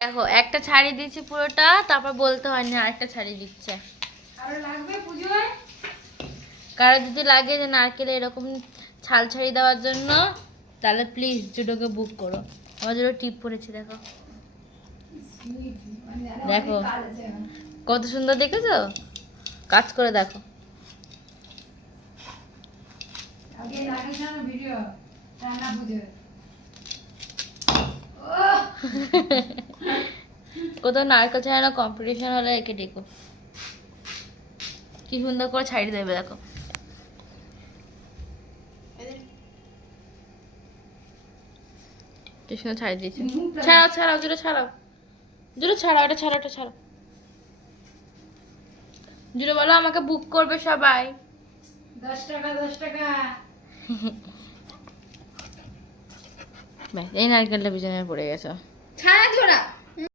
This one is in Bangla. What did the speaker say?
দেখো একটা ছাড়ি দিয়েছি পুরোটা, তারপর বলতে হয়নি আরেকটা ছাড়ি দিচ্ছে। আরো লাগবে পুজোয়? কারো যদি লাগে যে নারকেলে এরকম ছাল ছাড়ি দেওয়ার জন্য, তাহলে প্লিজ জুডোকে বুক করো। আমার জন্য টিপ পড়েছি দেখো, দেখো কত সুন্দর, দেখেছো? কাজ করে দেখো। আগে লাগিস না ভিডিও রান্না পুজোয়। কোথাও নারকেল ছাড়ানো কম্পিটিশন হলে একে ডেকো, কি সুন্দর করে ছাড়ি দেবে দেখো। কি সুন্দর ছাড়ি দিয়েছে। ছাড়াও ছাড়াও, জুড়ে ছাড়াও, জুড়ে ছাড়াও, এটা ছাড়াও, এটা ছাড়াও। জুড়ে বলো আমাকে বুক করবে সবাই। 10 টাকা 10 টাকা। ব্যাস, এই নারকেলটা পিছনে পড়ে গেছে। ছাড়া ঝোড়া